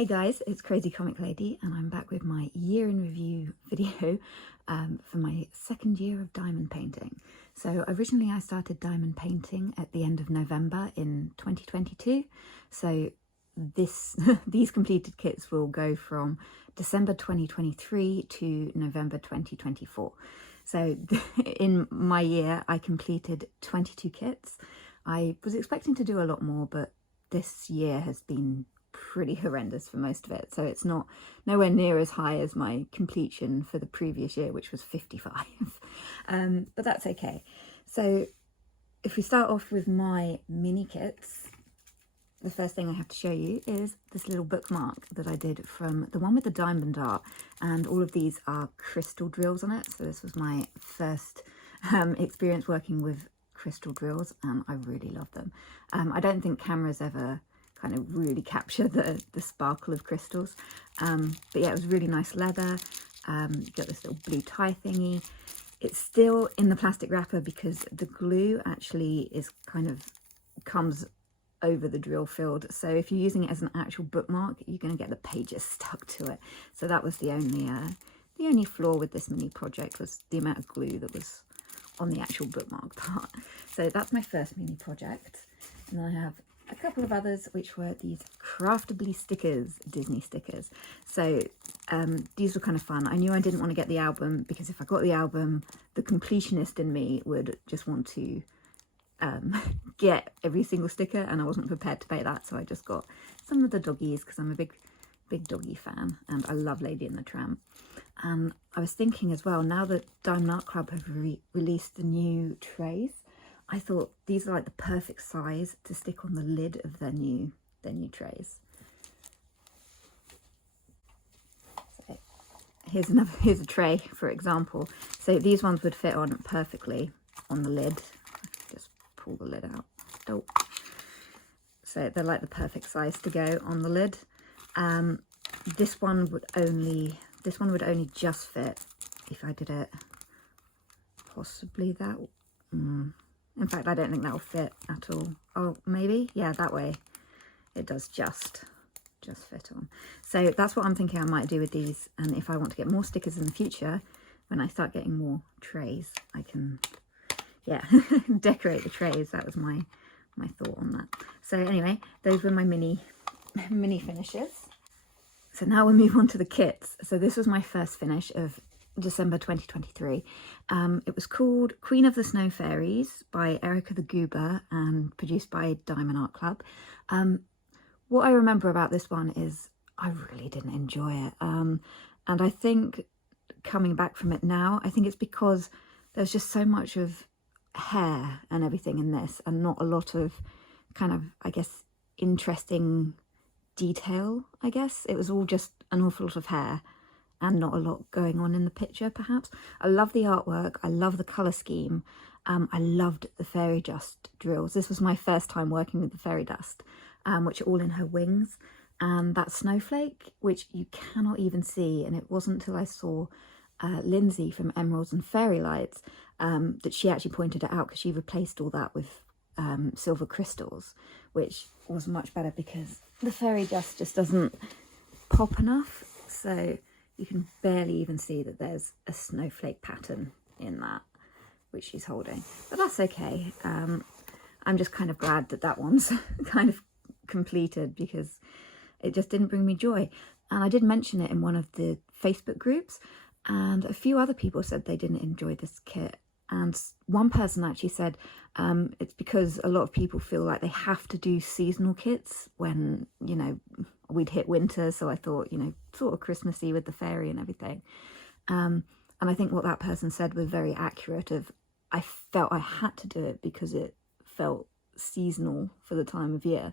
Hey guys, it's Crazy Comic Lady and I'm back with my year in review video for my second year of diamond painting. So originally I started diamond painting at the end of November in 2022. So these completed kits will go from December 2023 to November 2024. So in my year I completed 22 kits. I was expecting to do a lot more, but this year has been pretty horrendous for most of it, so it's nowhere near as high as my completion for the previous year, which was 55. But that's okay. So if we start off with my mini kits, the first thing I have to show you is this little bookmark that I did from the one with the diamond art, and all of these are crystal drills on it. So this was my first experience working with crystal drills and I really love them. I don't think cameras ever kind of really capture the sparkle of crystals, but yeah, it was really nice leather. Got this little blue tie thingy. It's still in the plastic wrapper because the glue actually is comes over the drill field, so if you're using it as an actual bookmark you're going to get the pages stuck to it. So that was the only flaw with this mini project, was the amount of glue that was on the actual bookmark part. So that's my first mini project, and then I have a couple of others, which were these Craftably stickers, Disney stickers. So these were kind of fun. I knew I didn't want to get the album because if I got the album, the completionist in me would just want to get every single sticker, and I wasn't prepared to pay that. So I just got some of the doggies because I'm a big doggy fan and I love Lady and the Tramp. And I was thinking as well, now that Diamond Art Club have released the new trays, I thought these are like the perfect size to stick on the lid of their new trays. So here's a tray, for example. So these ones would fit on perfectly on the lid. Just pull the lid out. Oh. So they're like the perfect size to go on the lid. This one would only just fit if I did it possibly that. In fact, I don't think that'll fit at all. Oh, maybe? Yeah, that way it does just fit on. So that's what I'm thinking I might do with these. And if I want to get more stickers in the future, when I start getting more trays, I can, yeah, decorate the trays. That was my thought on that. So anyway, those were my mini finishes. So now we'll move on to the kits. So this was my first finish of December 2023. It was called Queen of the Snow Fairies by Erica the Goober and produced by Diamond Art Club. What I remember about this one is I really didn't enjoy it. And I think coming back from it now, I think it's because there's just so much of hair and everything in this and not a lot of kind of, I guess, interesting detail, I guess. It was all just an awful lot of hair and not a lot going on in the picture, perhaps. I love the artwork. I love the colour scheme. I loved the fairy dust drills. This was my first time working with the fairy dust, which are all in her wings. And that snowflake, which you cannot even see. And it wasn't until I saw Lindsay from Emeralds and Fairy Lights that she actually pointed it out, because she replaced all that with silver crystals, which was much better because the fairy dust just doesn't pop enough. So you can barely even see that there's a snowflake pattern in that, which she's holding. But that's okay. I'm just kind of glad that that one's kind of completed because it just didn't bring me joy. And I did mention it in one of the Facebook groups, and a few other people said they didn't enjoy this kit. And one person actually said it's because a lot of people feel like they have to do seasonal kits when, you know, we'd hit winter. So I thought, you know, sort of Christmassy with the fairy and everything. And I think what that person said was very accurate. I felt I had to do it because it felt seasonal for the time of year.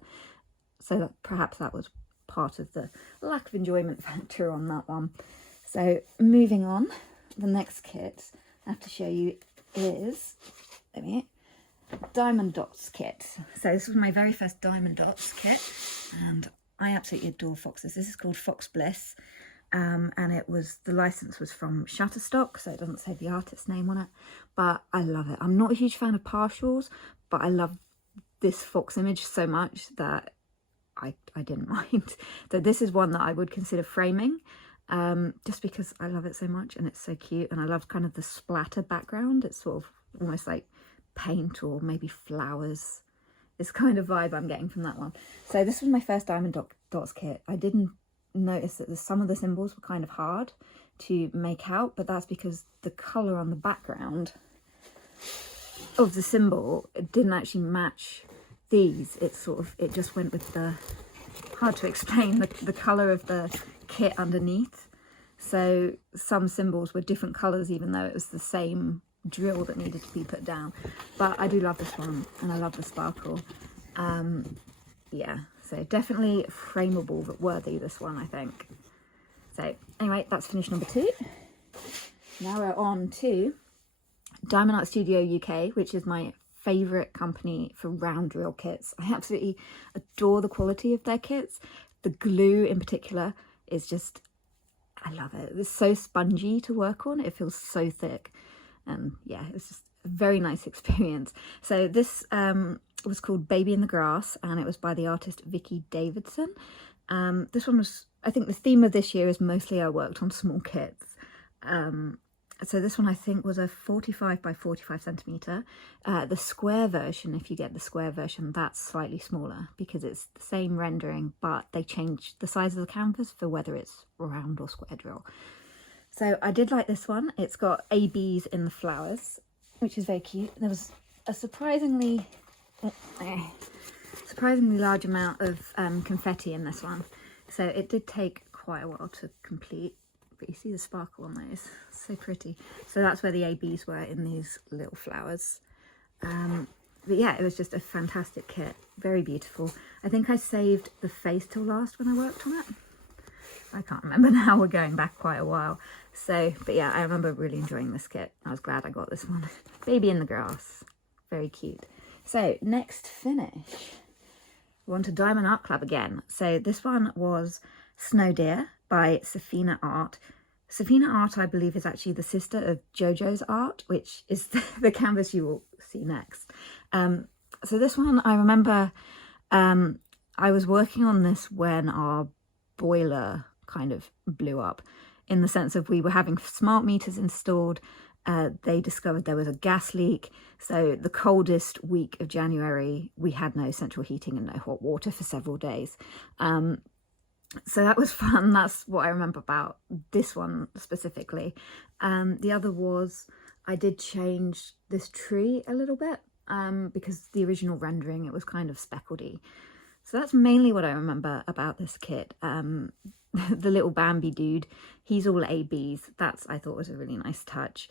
So that perhaps that was part of the lack of enjoyment factor on that one. So moving on, the next kit I have to show you is Diamond Dots kit. So this was my very first Diamond Dots kit, and I absolutely adore foxes. This is called Fox Bliss, and the license was from Shutterstock, so it doesn't say the artist's name on it, but I love it. I'm not a huge fan of partials, but I love this fox image so much that I didn't mind. So this is one that I would consider framing, just because I love it so much and it's so cute, and I love kind of the splatter background. It's sort of almost like paint or maybe flowers. It's kind of vibe I'm getting from that one. So this was my first Diamond Dots kit. I didn't notice that some of the symbols were kind of hard to make out, but that's because the colour on the background of the symbol, it didn't actually match these. It just went with the, hard to explain, the colour of the kit underneath. So some symbols were different colours even though it was the same drill that needed to be put down. But I do love this one and I love the sparkle. Yeah, so definitely frameable but worthy, this one, I think. So anyway, that's finished number 2. Now we're on to Diamond Art Studio UK, which is my favourite company for round drill kits. I absolutely adore the quality of their kits. The glue in particular is just, I love it. It's so spongy to work on. It feels so thick. And yeah, it's just a very nice experience. So this was called Baby in the Grass, and it was by the artist Vicky Davidson. This one was, I think the theme of this year is mostly I worked on small kits. So this one I think was a 45 by 45 centimetre. The square version, if you get the square version, that's slightly smaller because it's the same rendering, but they changed the size of the canvas for whether it's round or square drill. So I did like this one. It's got ABs in the flowers, which is very cute. There was a surprisingly large amount of confetti in this one. So it did take quite a while to complete. But you see the sparkle on those, so pretty. So that's where the ABs were, in these little flowers. But yeah, it was just a fantastic kit, very beautiful. I think I saved the face till last when I worked on it. I can't remember now, we're going back quite a while. So, but yeah, I remember really enjoying this kit. I was glad I got this one. Baby in the Grass, very cute. So next finish, we're on to Diamond Art Club again. So this one was Snow Deer by Safina Art. Safina Art, I believe, is actually the sister of JoJo's art, which is the canvas you will see next. So this one, I remember I was working on this when our boiler kind of blew up, in the sense of we were having smart meters installed. They discovered there was a gas leak. So the coldest week of January, we had no central heating and no hot water for several days. So that was fun. That's what I remember about this one specifically. The other was I did change this tree a little bit because the original rendering, it was kind of speckledy. So that's mainly what I remember about this kit. The little Bambi dude, he's all ABs. That's, I thought, was a really nice touch.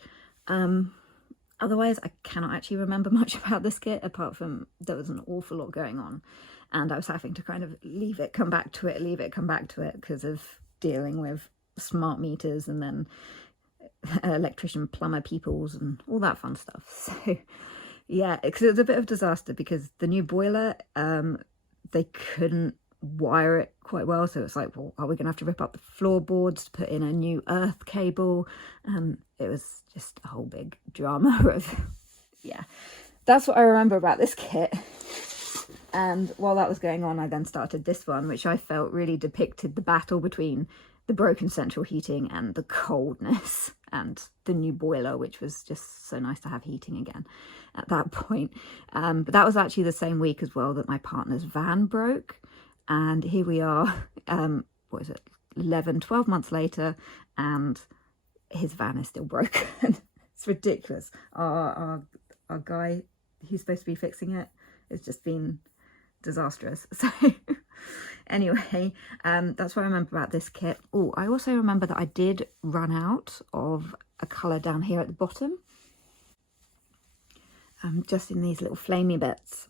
Otherwise, I cannot actually remember much about this kit, apart from there was an awful lot going on. And I was having to kind of leave it, come back to it, leave it, come back to it, because of dealing with smart meters and then electrician plumber peoples and all that fun stuff. So yeah, because it was a bit of a disaster because the new boiler, they couldn't wire it quite well. So it's like, well, are we going to have to rip up the floorboards to put in a new earth cable? It was just a whole big drama of, yeah, that's what I remember about this kit. And while that was going on, I then started this one, which I felt really depicted the battle between the broken central heating and the coldness, and the new boiler, which was just so nice to have heating again at that point. But that was actually the same week as well that my partner's van broke. And here we are, what is it, 12 months later, and his van is still broken. It's ridiculous. Our guy who's supposed to be fixing it has just been disastrous. So anyway, that's what I remember about this kit. Oh, I also remember that I did run out of a colour down here at the bottom, just in these little flamey bits,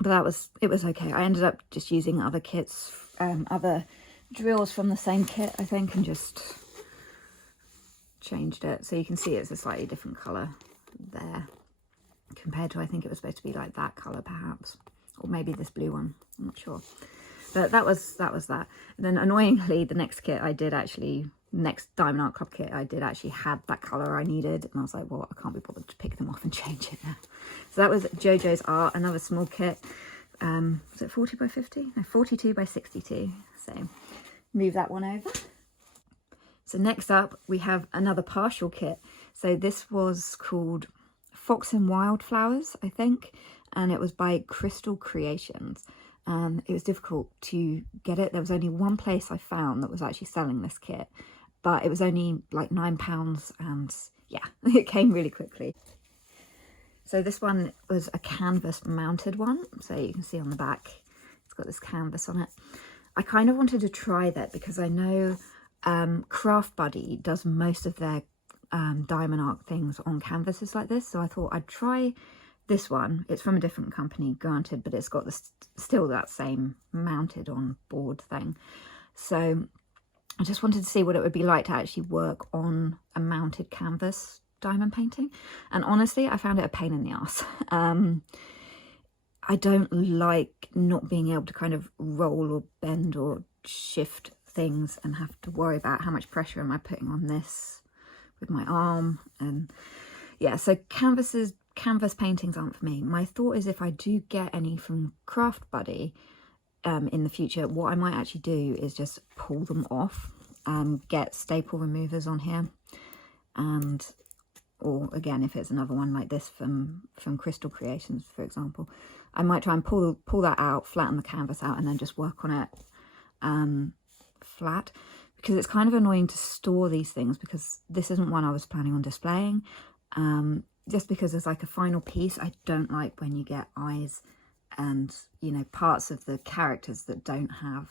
but it was okay. I ended up just using other kits, other drills from the same kit, I think, and just changed it. So you can see it's a slightly different colour there compared to, I think it was supposed to be like that colour perhaps, or maybe this blue one, I'm not sure. But that was that. And then annoyingly, the next kit I did actually, next Diamond Art Club kit I did actually had that colour I needed, and I was like, well, I can't be bothered to pick them off and change it now. So that was JoJo's Art, another small kit. Was it 40 by 50? No, 42 by 62. So move that one over. So next up we have another partial kit. So this was called Fox and Wildflowers, I think, and it was by Crystal Creations. It was difficult to get it. There was only one place I found that was actually selling this kit, but it was only like £9, and yeah, it came really quickly. So this one was a canvas mounted one. So you can see on the back, it's got this canvas on it. I kind of wanted to try that because I know Craft Buddy does most of their diamond art things on canvases like this. So I thought I'd try this one. It's from a different company, granted, but it's got still that same mounted on board thing. So I just wanted to see what it would be like to actually work on a mounted canvas diamond painting. And honestly, I found it a pain in the ass. I don't like not being able to kind of roll or bend or shift things and have to worry about how much pressure am I putting on this with my arm. And yeah, so canvas paintings aren't for me. My thought is if I do get any from Craft Buddy in the future, what I might actually do is just pull them off, get staple removers on here, and or again, if it's another one like this from Crystal Creations, for example, I might try and pull that out, flatten the canvas out, and then just work on it flat, because it's kind of annoying to store these things, because this isn't one I was planning on displaying. Just because there's like a final piece, I don't like when you get eyes and, you know, parts of the characters that don't have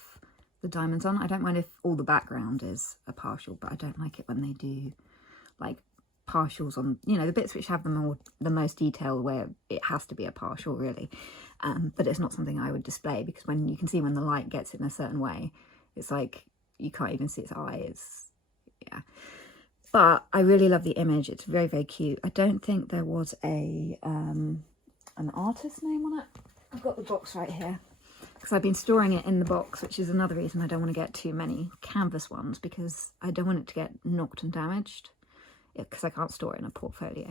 the diamonds on. I don't mind if all the background is a partial, but I don't like it when they do like partials on, you know, the bits which have the most detail where it has to be a partial, really. But it's not something I would display, because when you can see when the light gets it in a certain way, it's like you can't even see its eyes. Yeah. But I really love the image. It's very, very cute. I don't think there was an artist name on it. I've got the box right here, because I've been storing it in the box, which is another reason I don't want to get too many canvas ones, because I don't want it to get knocked and damaged, because I can't store it in a portfolio.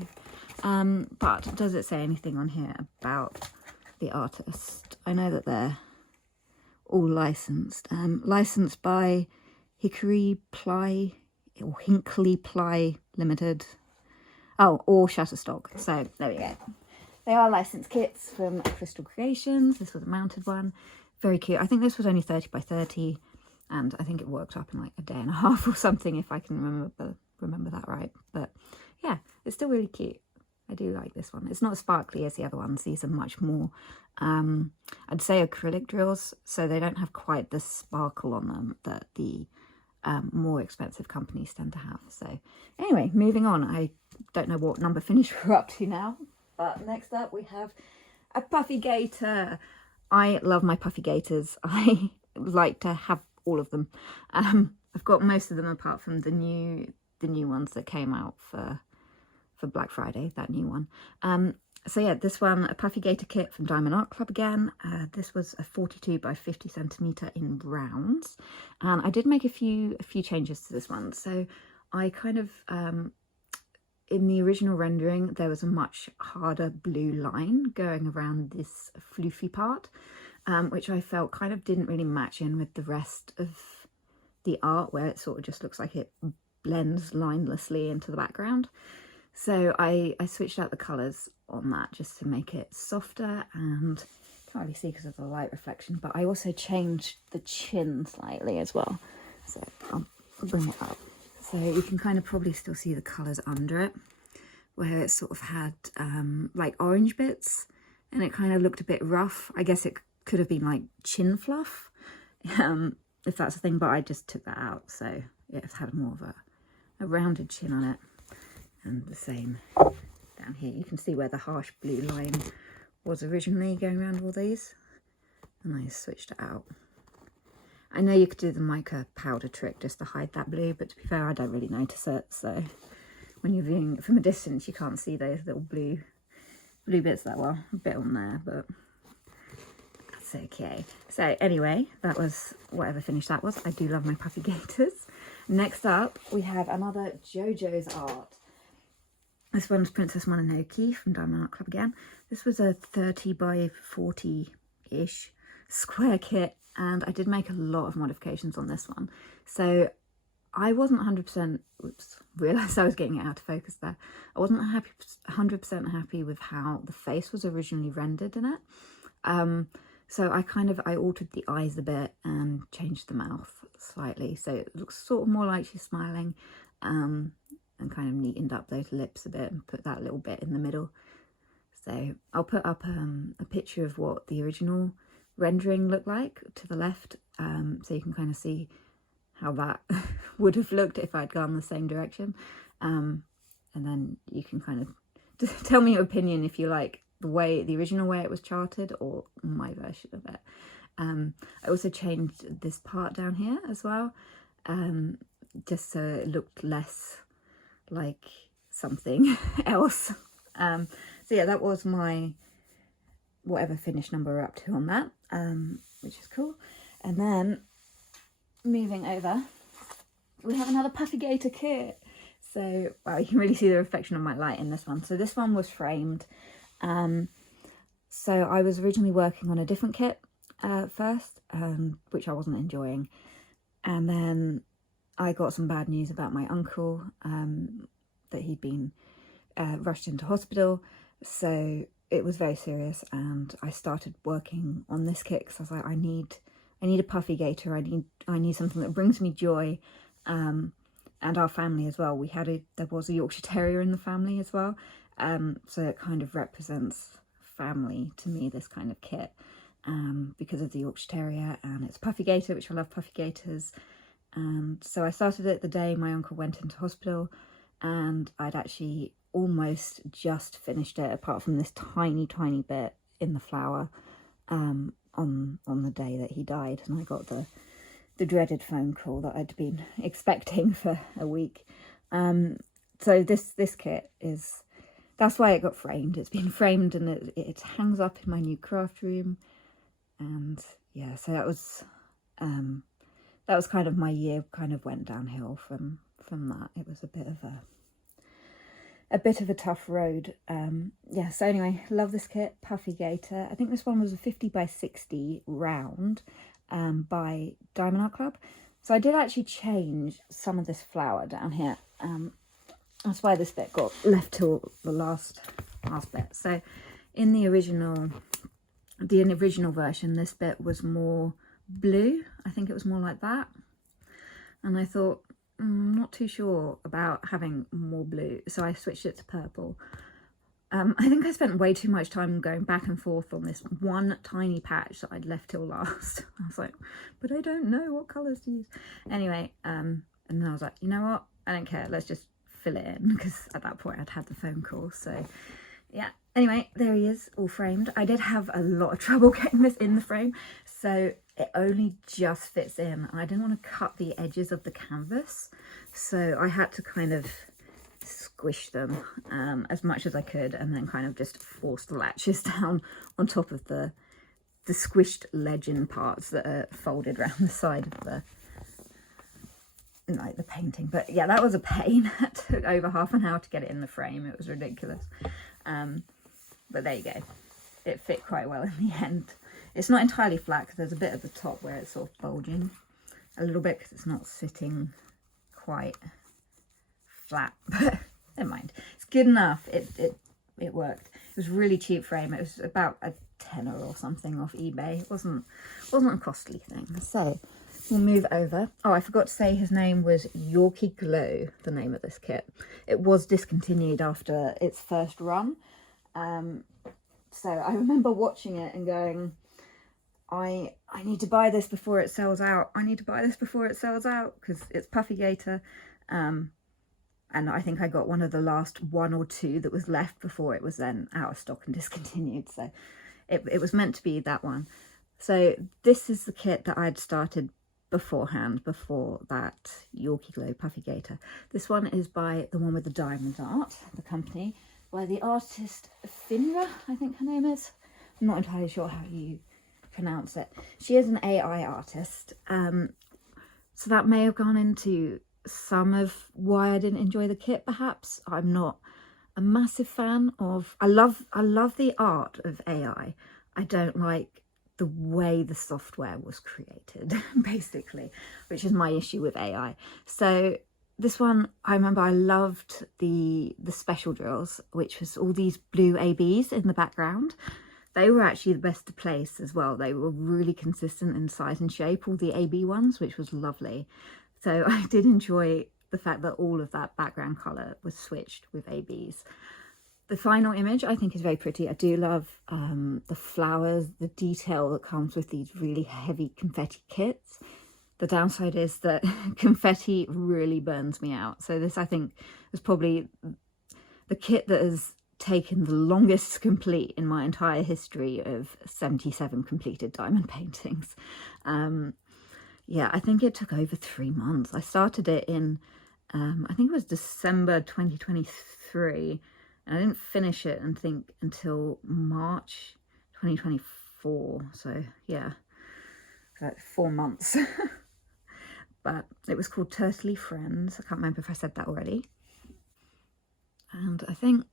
But does it say anything on here about the artist? I know that they're all licensed. Licensed by Hickory Ply or Hinkley Ply Limited. Oh, or Shutterstock. So there we go. They are licensed kits from Crystal Creations. This was a mounted one. Very cute. I think this was only 30 by 30, and I think it worked up in like a day and a half or something, if I can remember that right. But yeah, it's still really cute. I do like this one. It's not as sparkly as the other ones. These are much more, I'd say, acrylic drills, so they don't have quite the sparkle on them that the more expensive companies tend to have. So anyway, moving on. I don't know what number finish we're up to now, but next up we have a Puffy gator. I love my Puffy gators. I like to have all of them. I've got most of them apart from the new ones that came out for Black Friday, that new one. So yeah, this one, a Puffy gator kit from Diamond Art Club again. This was a 42 by 50 centimeter in rounds, and I did make a few changes to this one. So I kind of in the original rendering there was a much harder blue line going around this floofy part, which I felt kind of didn't really match in with the rest of the art, where it sort of just looks like it blends linelessly into the background. So I switched out the colours on that just to make it softer, and can't really see because of the light reflection, but I also changed the chin slightly as well. So I'll bring it up. So you can kind of probably still see the colours under it, where it sort of had like orange bits, and it kind of looked a bit rough. I guess it could have been like chin fluff, if that's a thing, but I just took that out. So yeah, it's had more of a rounded chin on it. And the same down here. You can see where the harsh blue line was originally going around all these, and I switched it out. I know you could do the mica powder trick just to hide that blue, but to be fair, I don't really notice it. So when you're viewing it from a distance, you can't see those little blue bits that well. A bit on there, but that's okay. So anyway, that was whatever finish that was. I do love my Puffy gators. Next up, we have another JoJo's art. This one's Princess Mononoke from Diamond Art Club again. This was a 30 by 40 ish square kit, and I did make a lot of modifications on this one. So I wasn't 100%, oops, realised I was getting it out of focus there. I wasn't 100% happy with how the face was originally rendered in it. So I altered the eyes a bit and changed the mouth slightly. So it looks sort of more like she's smiling, and kind of neatened up those lips a bit and put that little bit in the middle. So I'll put up a picture of what the original rendering looked like to the left, so you can kind of see how that would have looked if I'd gone the same direction. And then you can kind of just tell me your opinion if you like the original way it was charted or my version of it. I also changed this part down here as well, just so it looked less like something else. So yeah, that was my whatever finish number we're up to on that, which is cool. And then moving over, we have another Puffy Gator kit. So, wow, you can really see the reflection of my light in this one. So this one was framed. So I was originally working on a different kit first, which I wasn't enjoying. And then I got some bad news about my uncle, that he'd been rushed into hospital. So it was very serious, and I started working on this kit because I was like, I need a Puffy Gator. I need something that brings me joy, and our family as well. There was a Yorkshire Terrier in the family as well, so it kind of represents family to me, this kind of kit, because of the Yorkshire Terrier, and it's Puffy Gator, which I love Puffy Gators. And so I started it the day my uncle went into hospital, and I'd actually almost just finished it, apart from this tiny bit in the flower, on the day that he died. And I got the dreaded phone call that I'd been expecting for a week. So this kit that's why it got framed. It's been framed, and it hangs up in my new craft room. And yeah, so that was kind of my year kind of went downhill from that. It was a bit of a tough road. Yeah, so anyway, love this kit, Puffy Gator. I think this one was a 50 by 60 round, by Diamond Art Club. So I did actually change some of this flower down here. That's why this bit got left till the last bit. So in the original version, this bit was more blue. I think it was more like that. And I thought, I'm not too sure about having more blue, so I switched it to purple. I think I spent way too much time going back and forth on this one tiny patch that I'd left till last. I was like, but I don't know what colours to use. Anyway, and then I was like, you know what? I don't care. Let's just fill it in, because at that point I'd had the phone call. So yeah. Anyway, there he is, all framed. I did have a lot of trouble getting this in the frame, so it only just fits in. I didn't want to cut the edges of the canvas, so I had to kind of squish them as much as I could, and then kind of just force the latches down on top of the squished legend parts that are folded around the side of the painting. But yeah, that was a pain. It took over half an hour to get it in the frame. It was ridiculous. But there you go. It fit quite well in the end. It's not entirely flat, because there's a bit at the top where it's sort of bulging a little bit, because it's not sitting quite flat. But never mind. It's good enough. It worked. It was a really cheap frame. It was about a tenner or something off eBay. It wasn't a costly thing. So we'll move over. Oh, I forgot to say his name was Yorkie Glow, the name of this kit. It was discontinued after its first run. So I remember watching it and going, I need to buy this before it sells out. I need to buy this before it sells out, because it's Puffy Gator. And I think I got one of the last one or two that was left before it was then out of stock and discontinued. So it was meant to be that one. So this is the kit that I'd started beforehand, before that Yorkie Glow Puffy Gator. This one is by the one with the diamond art, the company, by the artist Finra, I think her name is. I'm not entirely sure how you pronounce it. She is an AI artist, so that may have gone into some of why I didn't enjoy the kit, perhaps. I'm not a massive fan of, I love the art of AI. I don't like the way the software was created, basically, which is my issue with AI. So this one, I remember I loved the special drills, which was all these blue ABs in the background. They were actually the best to place as well. They were really consistent in size and shape, all the AB ones, which was lovely. So I did enjoy the fact that all of that background colour was switched with ABs. The final image I think is very pretty. I do love the flowers, the detail that comes with these really heavy confetti kits. The downside is that confetti really burns me out. So this, I think, is probably the kit that has taken the longest to complete in my entire history of 77 completed diamond paintings. Yeah, I think it took over 3 months. I started it in, I think it was December 2023. And I didn't finish it until March 2024. So yeah, like 4 months. But it was called Turly Friends. I can't remember if I said that already. And I think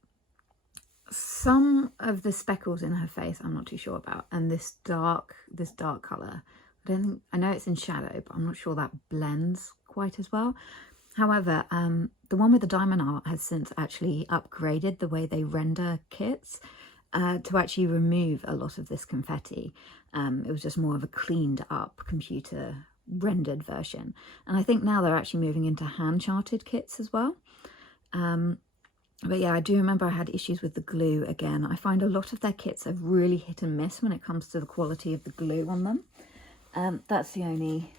some of the speckles in her face I'm not too sure about, and this dark colour, I know it's in shadow, but I'm not sure that blends quite as well. However, the one with the diamond art has since actually upgraded the way they render kits to actually remove a lot of this confetti. It was just more of a cleaned up computer rendered version, and I think now they're actually moving into hand charted kits as well. But yeah, I do remember I had issues with the glue again. I find a lot of their kits are really hit and miss when it comes to the quality of the glue on them. That's the only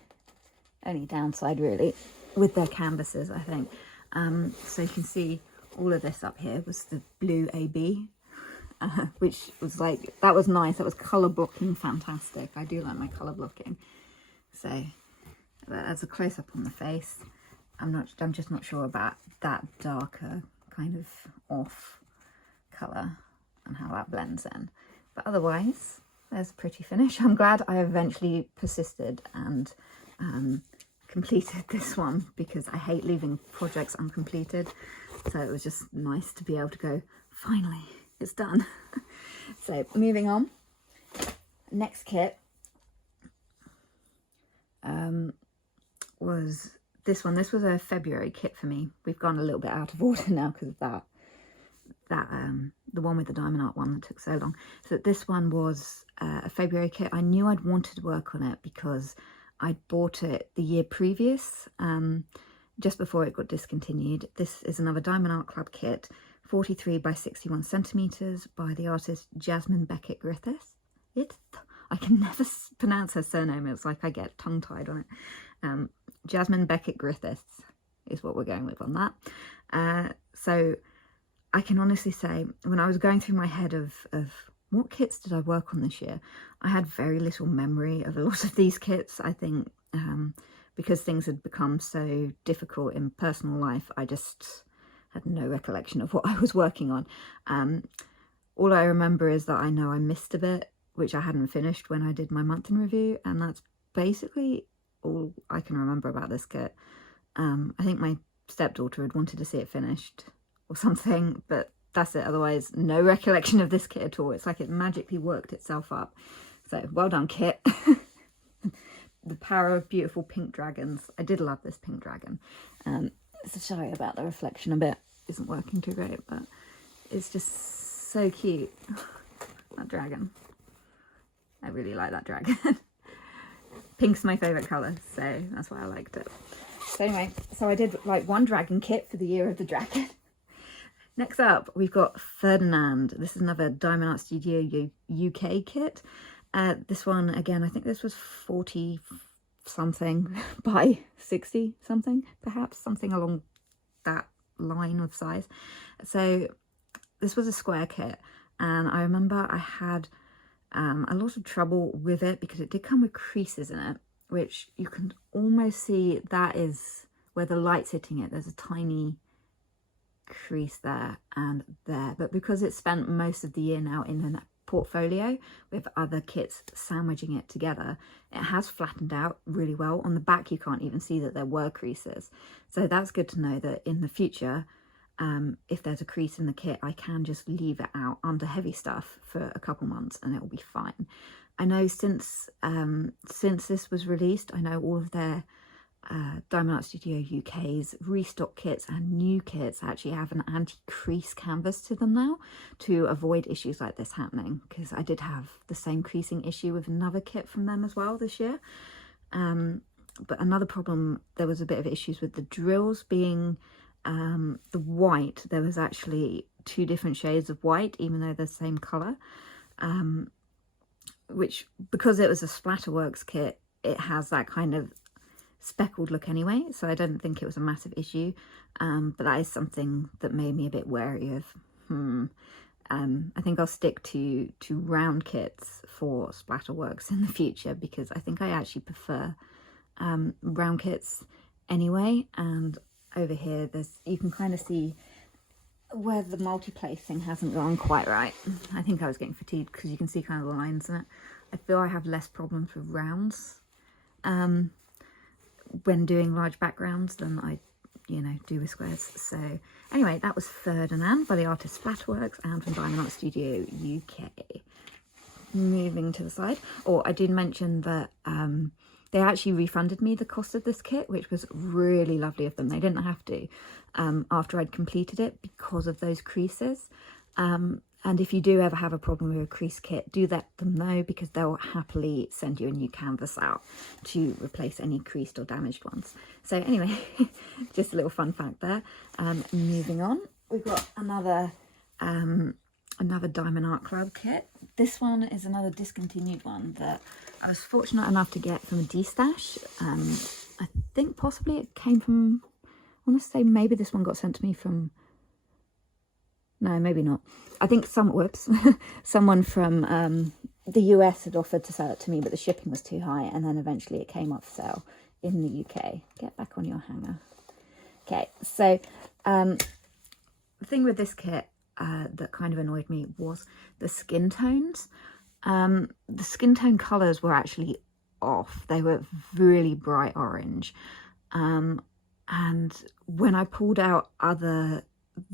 downside really with their canvases, I think. So you can see all of this up here was the blue AB, which was like, that was nice. That was colour blocking fantastic. I do like my colour blocking. So as a close up on the face, I'm just not sure about that darker kind of off colour and how that blends in. But otherwise, there's a pretty finish. I'm glad I eventually persisted and completed this one, because I hate leaving projects uncompleted. So it was just nice to be able to go, finally, it's done. So moving on. Next kit was this one. This was a February kit for me. We've gone a little bit out of order now because of that the one with the diamond art one that took so long. So this one was a February kit. I knew I'd wanted to work on it because I'd bought it the year previous, just before it got discontinued. This is another Diamond Art Club kit, 43 by 61 centimetres, by the artist Jasmine Becket-Griffith. I can never pronounce her surname. It's like I get tongue-tied on it. Jasmine Becket-Griffith is what we're going with on that. So I can honestly say, when I was going through my head of what kits did I work on this year, I had very little memory of a lot of these kits. I think because things had become so difficult in personal life, I just had no recollection of what I was working on. All I remember is that I know I missed a bit, which I hadn't finished when I did my month in review, and that's basically all I can remember about this kit. I think my stepdaughter had wanted to see it finished or something, but that's it. Otherwise, no recollection of this kit at all. It's like it magically worked itself up. So well done, kit. The power of beautiful pink dragons. I did love this pink dragon. Sorry about the reflection a bit. Isn't working too great, but it's just so cute. That dragon. I really like that dragon. Pink's my favourite colour, so that's why I liked it. So anyway, so I did like one dragon kit for the year of the dragon. Next up, we've got Ferdinand. This is another Diamond Art Studio UK kit. This one, again, I think this was 40 something by 60 something, perhaps, something along that line of size. So this was a square kit, and I remember I had a lot of trouble with it because it did come with creases in it, which you can almost see that is where the light's hitting it. There's a tiny crease there and there, but because it's spent most of the year now in a portfolio with other kits sandwiching it together, it has flattened out really well. On the back you can't even see that there were creases, so that's good to know that in the future, if there's a crease in the kit, I can just leave it out under heavy stuff for a couple months and it will be fine. I know since this was released, I know all of their Diamond Art Studio UK's restock kits and new kits actually have an anti-crease canvas to them now to avoid issues like this happening, because I did have the same creasing issue with another kit from them as well this year. But another problem, there was a bit of issues with the drills being the white. There was actually 2 different shades of white, even though they're the same colour, which, because it was a Splatterworks kit, it has that kind of speckled look anyway, so I don't think it was a massive issue, but that is something that made me a bit wary of. I think I'll stick to round kits for Splatterworks in the future, because I think I actually prefer round kits anyway. And over here, you can kind of see where the multi-placing hasn't gone quite right. I think I was getting fatigued because you can see kind of the lines in it. I feel I have less problems with rounds when doing large backgrounds than I, do with squares. So anyway, that was Ferdinand by the artist Splatterworks and from Diamond Art Studio UK. Moving to the side, I did mention that they actually refunded me the cost of this kit, which was really lovely of them. They didn't have to after I'd completed it because of those creases. And if you do ever have a problem with a crease kit, do let them know, because they'll happily send you a new canvas out to replace any creased or damaged ones. So anyway, just a little fun fact there. Moving on, we've got another Diamond Art Club kit. This one is another discontinued one that I was fortunate enough to get from a D-stash. I think possibly it came from, I want to say maybe this one got sent to me from, no, maybe not. I think someone from the US had offered to sell it to me, but the shipping was too high, and then eventually it came off sale in the UK. Get back on your hanger. Okay, so the thing with this kit that kind of annoyed me was the skin tones. The skin tone colours were actually off. They were really bright orange. And when I pulled out the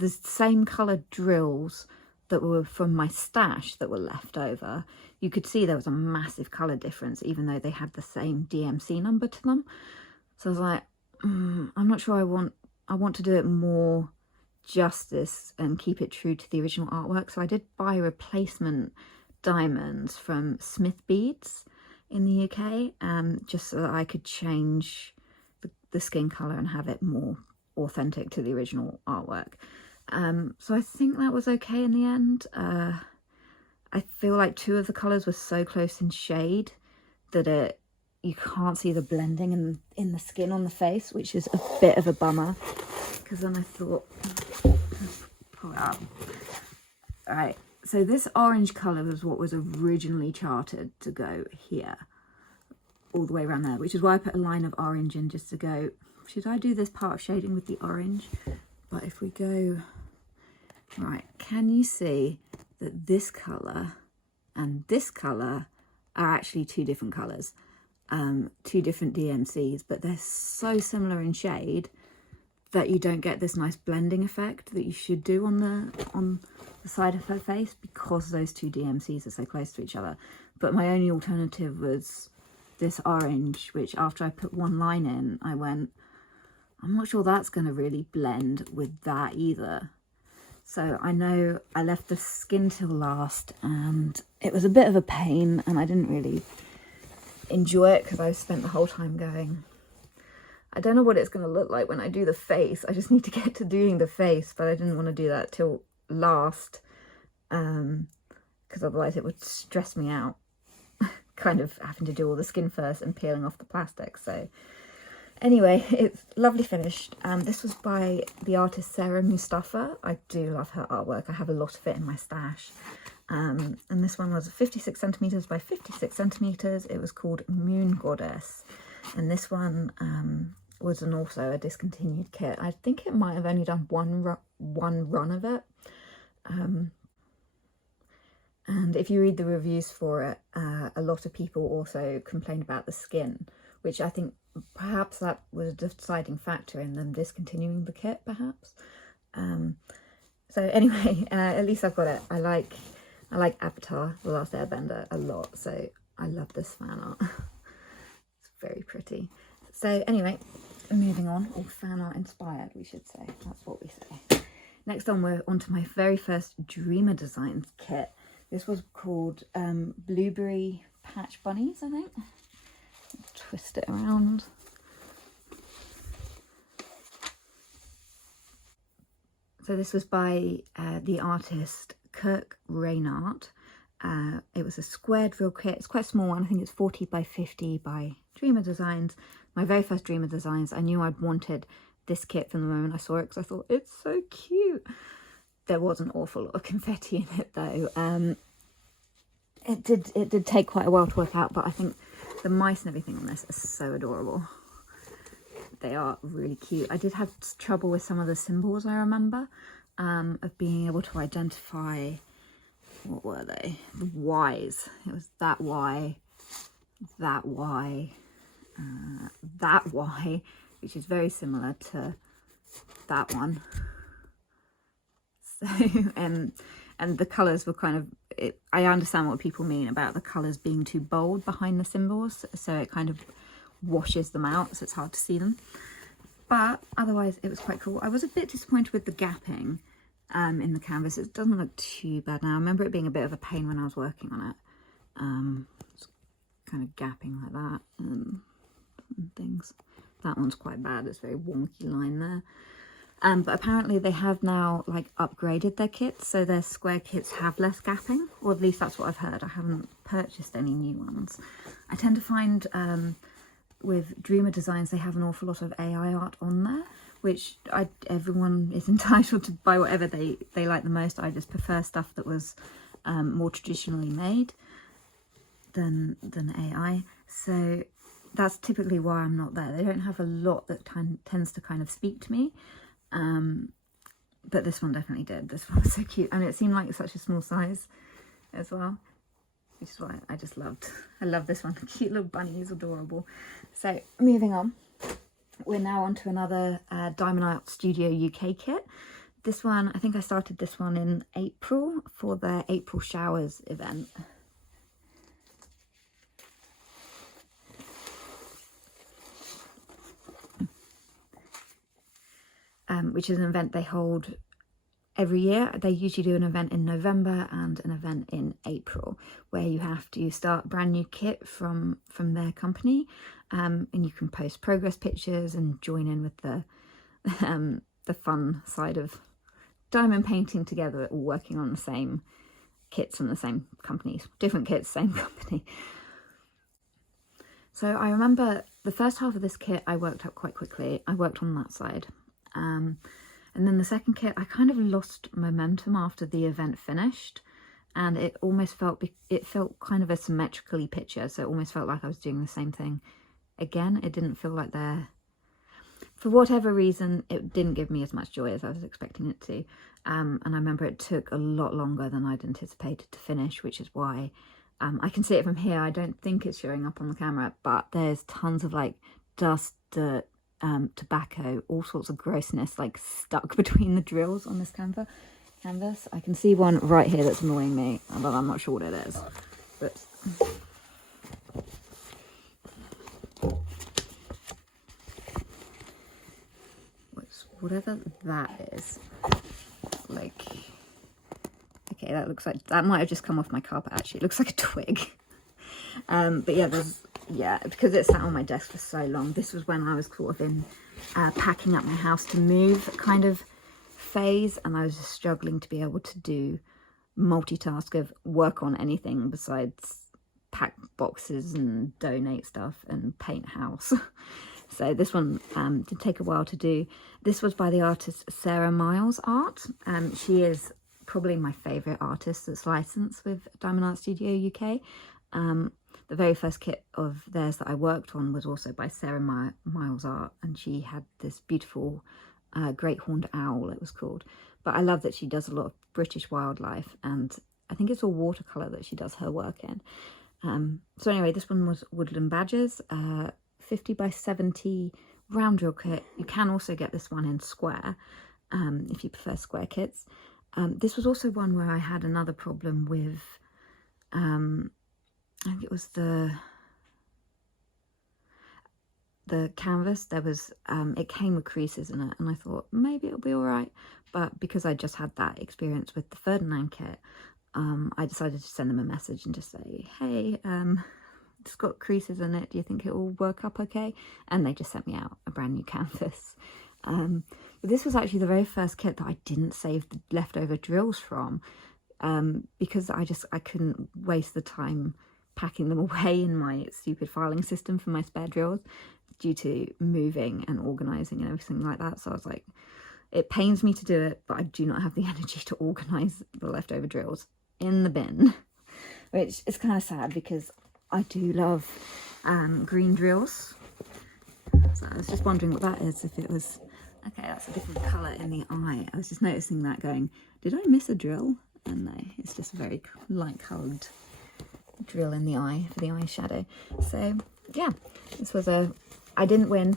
same coloured drills that were from my stash that were left over, you could see there was a massive colour difference, even though they had the same DMC number to them. So I was like, I'm not sure I want to do it more justice and keep it true to the original artwork. So I did buy replacement diamonds from Smith Beads in the UK, just so that I could change the skin colour and have it more authentic to the original artwork. So I think that was okay in the end. I feel like 2 of the colours were so close in shade that you can't see the blending in the skin on the face, which is a bit of a bummer, because then I thought, pull it up. All right, so this orange colour was what was originally charted to go here, all the way around there, which is why I put a line of orange in, just to go, should I do this part of shading with the orange? But if we go, right, can you see that this colour and this colour are actually 2 different colours, 2 different DMCs, but they're so similar in shade that you don't get this nice blending effect that you should do on the side of her face, because those 2 DMCs are so close to each other. But my only alternative was this orange, which after I put one line in, I went, I'm not sure that's going to really blend with that either. So I know I left the skin till last, and it was a bit of a pain, and I didn't really enjoy it because I spent the whole time going, I don't know what it's going to look like when I do the face. I just need to get to doing the face, but I didn't want to do that till last, because otherwise it would stress me out, kind of having to do all the skin first and peeling off the plastic. So anyway, it's lovely finished. This was by the artist Sarah Mustafa. I do love her artwork. I have a lot of it in my stash. And this one was 56 centimeters by 56 centimeters. It was called Moon Goddess. And this one was also a discontinued kit. I think it might have only done one run of it. And if you read the reviews for it, a lot of people also complained about the skin, which I think perhaps that was a deciding factor in them discontinuing the kit, perhaps. So anyway, at least I've got it. I like Avatar, The Last Airbender, a lot, so I love this fan art. It's very pretty. So anyway, moving on, or fan art inspired, we should say. That's what we say. Next on, we're onto my very first Dreamer Designs kit. This was called Blueberry Patch Bunnies, I think. Twist it around. So this was by the artist Kirk Reinhardt. It was a squared drill kit. It's quite a small one. I think it's 40 by 50 by Dreamer Designs. My very first Dreamer Designs. I knew I'd wanted this kit from the moment I saw it because I thought it's so cute. There was an awful lot of confetti in it though. It did take quite a while to work out, but I think the mice and everything on this are so adorable. They are really cute. I did have trouble with some of the symbols, I remember, of being able to identify, what were they? The Y's. It was that Y, that Y, that Y, which is very similar to that one. So, and the colours were kind of, I understand what people mean about the colours being too bold behind the symbols, so it kind of washes them out, so it's hard to see them. But otherwise it was quite cool. I was a bit disappointed with the gapping in the canvas. It doesn't look too bad now. I remember it being a bit of a pain when I was working on it. It's kind of gapping like that and things. That one's quite bad. It's a very wonky line there. But apparently they have now like upgraded their kits, so their square kits have less gapping, or at least that's what I've heard. I haven't purchased any new ones. I tend to find with Dreamer Designs they have an awful lot of AI art on there, which everyone is entitled to buy whatever they like the most. I just prefer stuff that was more traditionally made than AI, so that's typically why I'm not there. They don't have a lot that tends to kind of speak to me. But this one definitely did. This one was so cute, and it seemed like such a small size as well, which is why I love this one. Cute little bunny, he's adorable. So moving on, we're now on to another Diamond Art Studio UK kit. This one, I think I started this one in April for their April Showers event. Which is an event they hold every year. They usually do an event in November and an event in April, where you have to start a brand new kit from their company, and you can post progress pictures and join in with the fun side of diamond painting together, all working on the same kits from the same companies. Different kits, same company. So I remember the first half of this kit I worked up quite quickly. I worked on that side. And then the second kit, I kind of lost momentum after the event finished, and it almost felt kind of a symmetrically picture, so it almost felt like I was doing the same thing again. It didn't feel like for whatever reason, it didn't give me as much joy as I was expecting it to. And I remember it took a lot longer than I'd anticipated to finish, which is why I can see it from here. I don't think it's showing up on the camera, but there's tons of like dust, dirt, tobacco, all sorts of grossness like stuck between the drills on this canvas. I can see one right here that's annoying me, but I'm not sure what it is. But whatever that is, like, okay, that looks like that might have just come off my carpet. Actually, it looks like a twig. But yeah, because it sat on my desk for so long. This was when I was sort of in packing up my house to move kind of phase, and I was just struggling to be able to do multitask of work on anything besides pack boxes and donate stuff and paint house. So this one did take a while to do. This was by the artist Sarah Miles Art. She is probably my favourite artist that's licensed with Diamond Art Studio UK. The very first kit of theirs that I worked on was also by Sarah Miles Art, and she had this beautiful great horned owl, it was called. But I love that she does a lot of British wildlife, and I think it's all watercolour that she does her work in. So anyway, this one was Woodland Badgers, 50 by 70 round drill kit. You can also get this one in square if you prefer square kits. This was also one where I had another problem with I think it was the canvas. There was it came with creases in it, and I thought maybe it'll be all right, but because I just had that experience with the Ferdinand kit, I decided to send them a message and just say, hey, it's got creases in it, do you think it will work up okay? And they just sent me out a brand new canvas. But this was actually the very first kit that I didn't save the leftover drills from, because I couldn't waste the time packing them away in my stupid filing system for my spare drills due to moving and organising and everything like that. So I was like, it pains me to do it, but I do not have the energy to organise the leftover drills in the bin, which is kind of sad because I do love green drills. So I was just wondering what that is, if it was... Okay, that's a different colour in the eye. I was just noticing that going, did I miss a drill? And no, it's just a very light coloured drill in the eye for the eyeshadow. So yeah, this was I didn't win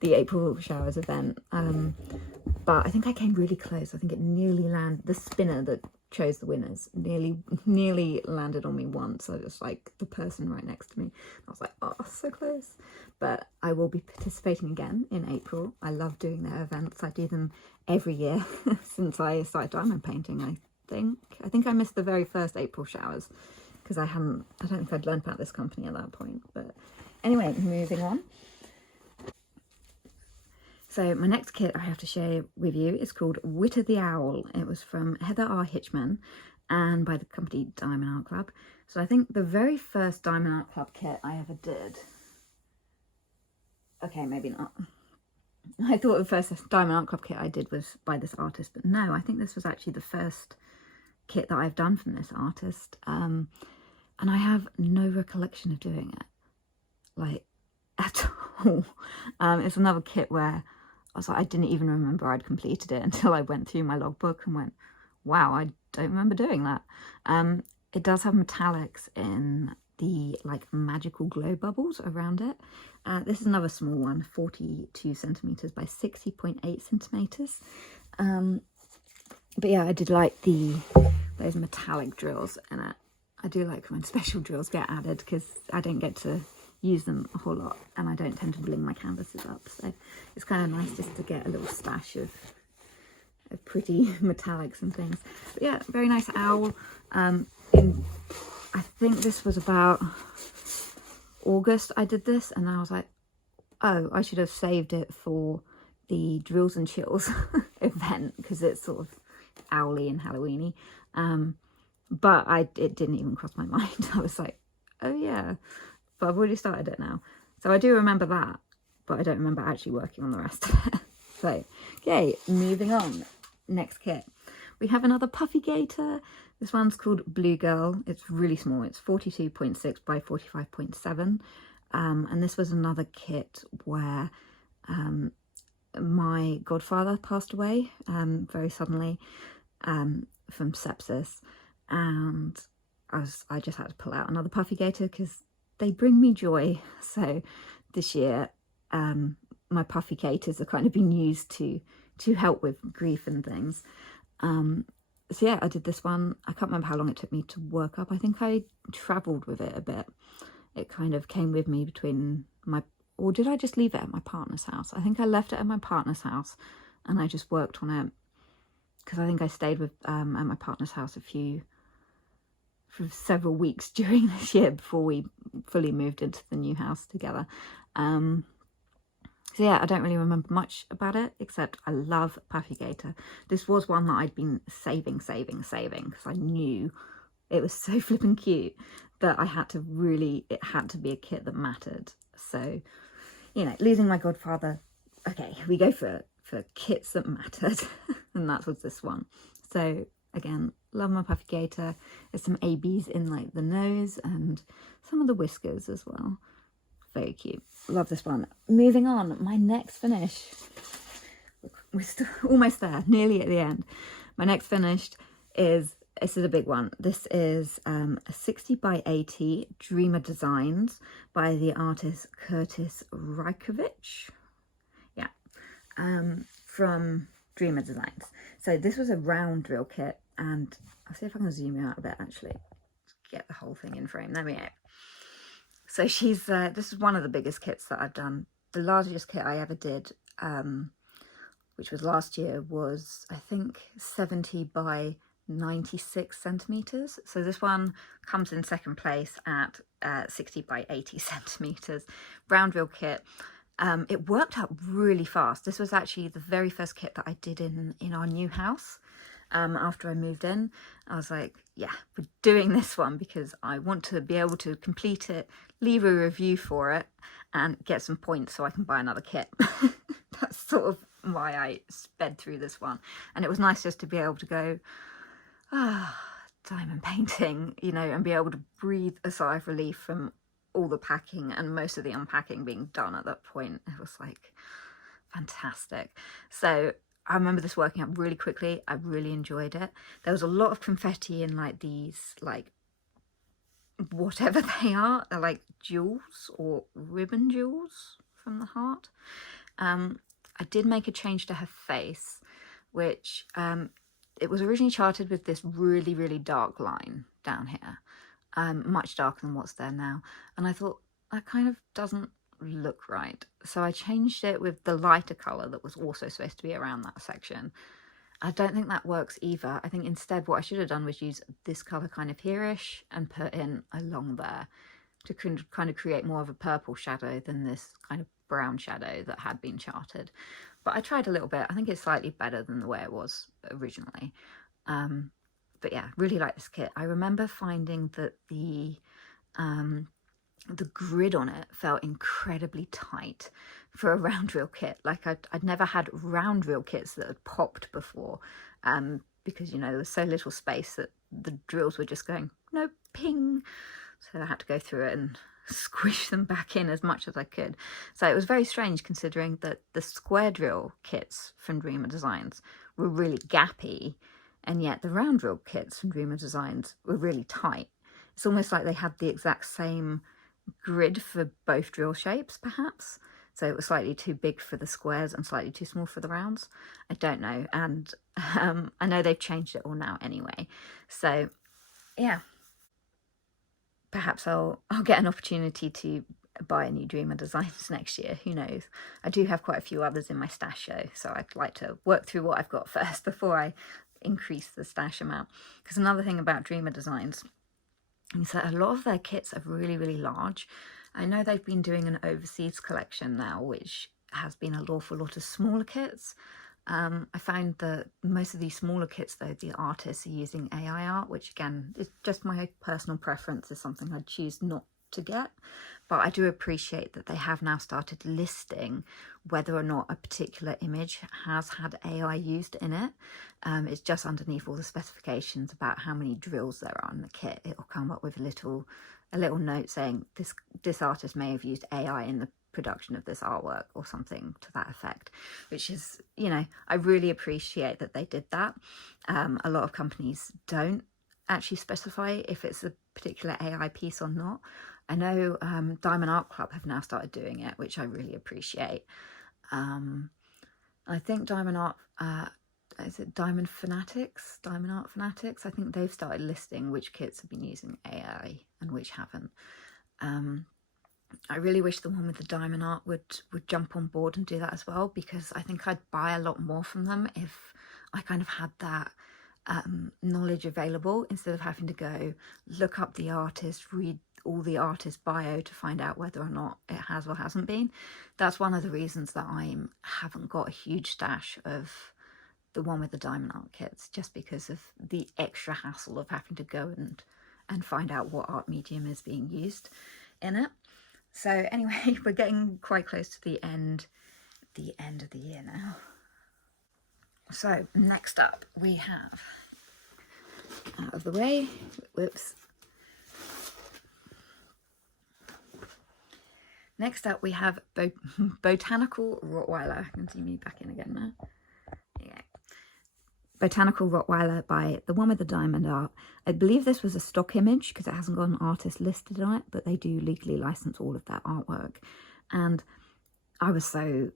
the April showers event, but I think I came really close. I think it nearly landed, the spinner that chose the winners nearly landed on me once. I was like the person right next to me. I was like, oh, so close. But I will be participating again in April. I love doing their events. I do them every year since I started diamond painting. I think I missed the very first April showers because I don't think I'd learned about this company at that point. But anyway, moving on. So my next kit I have to share with you is called Witter the Owl. It was from Heather R. Hitchman and by the company Diamond Art Club. So I think the very first Diamond Art Club kit I ever did... Okay, maybe not. I thought the first Diamond Art Club kit I did was by this artist, but no, I think this was actually the first kit that I've done from this artist. And I have no recollection of doing it, like, at all. It's another kit where I was like, I didn't even remember I'd completed it until I went through my logbook and went, wow, I don't remember doing that. It does have metallics in the like magical glow bubbles around it. This is another small one, 42 centimeters by 60.8 centimeters. But yeah, I did like those metallic drills in it. I do like when special drills get added because I don't get to use them a whole lot and I don't tend to bling my canvases up, so it's kind of nice just to get a little stash of pretty metallics and things. But yeah, very nice owl. I think this was about August I did this, and I was like, oh, I should have saved it for the Drills and Chills event because it's sort of owly and Halloweeny. But it didn't even cross my mind. I was like, oh yeah, but I've already started it now. So I do remember that, but I don't remember actually working on the rest of it. So, okay, moving on. Next kit. We have another Puffy gator. This one's called Blue Girl. It's really small. It's 42.6 by 45.7. And this was another kit where my godfather passed away very suddenly from sepsis. And I just had to pull out another Puffy gator because they bring me joy. So this year, my Puffy gators are kind of being used to help with grief and things. So yeah, I did this one. I can't remember how long it took me to work up. I think I travelled with it a bit. It kind of came with me between or did I just leave it at my partner's house? I think I left it at my partner's house and I just worked on it because I think I stayed with at my partner's house for several weeks during this year before we fully moved into the new house together. So yeah, I don't really remember much about it, except I love Puffy Gator. This was one that I'd been saving, because I knew it was so flippin' cute that it had to be a kit that mattered. So, you know, losing my godfather, okay, we go for kits that mattered, and that was this one. So again, love my Puffy Gator. There's some ABs in like the nose and some of the whiskers as well. Very cute. Love this one. Moving on, my next finish. We're still almost there, nearly at the end. My next finish is, this is a big one. This is a 60 by 80 Dreamer Designs by the artist Curtis Rajkovic. Yeah, from Dreamer Designs. So this was a round drill kit, and I'll see if I can zoom out a bit actually. Get the whole thing in frame. There we go. So she's, this is one of the biggest kits that I've done. The largest kit I ever did, which was last year, was I think 70 by 96 centimeters. So this one comes in second place at 60 by 80 centimeters. Brown drill kit. It worked out really fast. This was actually the very first kit that I did in our new house. After I moved in, I was like, yeah, we're doing this one because I want to be able to complete it, leave a review for it, and get some points so I can buy another kit. That's sort of why I sped through this one. And it was nice just to be able to go, diamond painting, you know, and be able to breathe a sigh of relief from all the packing and most of the unpacking being done at that point. It was like fantastic. So I remember this working out really quickly. I really enjoyed it. There was a lot of confetti in like these, like, whatever they are. They're like jewels or ribbon jewels from the heart. I did make a change to her face, which it was originally charted with this really, really dark line down here, much darker than what's there now. And I thought that kind of doesn't look right. So I changed it with the lighter colour that was also supposed to be around that section. I don't think that works either. I think instead what I should have done was use this colour kind of here-ish and put in along there to kind of create more of a purple shadow than this kind of brown shadow that had been charted. But I tried a little bit. I think it's slightly better than the way it was originally. But yeah, really like this kit. I remember finding that the grid on it felt incredibly tight for a round drill kit. Like I'd never had round drill kits that had popped before, because, you know, there was so little space that the drills were just going, no, ping. So I had to go through it and squish them back in as much as I could. So it was very strange considering that the square drill kits from Dreamer Designs were really gappy, and yet the round drill kits from Dreamer Designs were really tight. It's almost like they had the exact same grid for both drill shapes, perhaps. So it was slightly too big for the squares and slightly too small for the rounds. I don't know. And I know they've changed it all now anyway. So yeah, perhaps I'll get an opportunity to buy a new Dreamer Designs next year. Who knows? I do have quite a few others in my stash show, so I'd like to work through what I've got first before I increase the stash amount. Because another thing about Dreamer Designs is that a lot of their kits are really, really large. I know they've been doing an overseas collection now, which has been an awful lot of smaller kits. I found that most of these smaller kits, though, the artists are using AI art, which again is just my personal preference, is something I'd choose not to get. But I do appreciate that they have now started listing whether or not a particular image has had AI used in it. It's just underneath all the specifications about how many drills there are in the kit. It will come up with a little note saying this artist may have used AI in the production of this artwork or something to that effect, which is, you know, I really appreciate that they did that. A lot of companies don't actually specify if it's a particular AI piece or not. I know Diamond Art Club have now started doing it, which I really appreciate. I think Diamond Art, is it Diamond Fanatics? Diamond Art Fanatics? I think they've started listing which kits have been using AI and which haven't. I really wish the one with the diamond art would jump on board and do that as well, because I think I'd buy a lot more from them if I kind of had that knowledge available, instead of having to go look up the artist, read all the artist bio to find out whether or not it has or hasn't been. That's one of the reasons that I haven't got a huge stash of the one with the diamond art kits, just because of the extra hassle of having to go and find out what art medium is being used in it. So anyway, we're getting quite close to the end of the year now. So next up we have, out of the way, whoops. Next up we have Botanical Rottweiler. I can see me back in again now. Yeah. Botanical Rottweiler by the one with the diamond art. I believe this was a stock image because it hasn't got an artist listed on it, but they do legally license all of their artwork. And I was so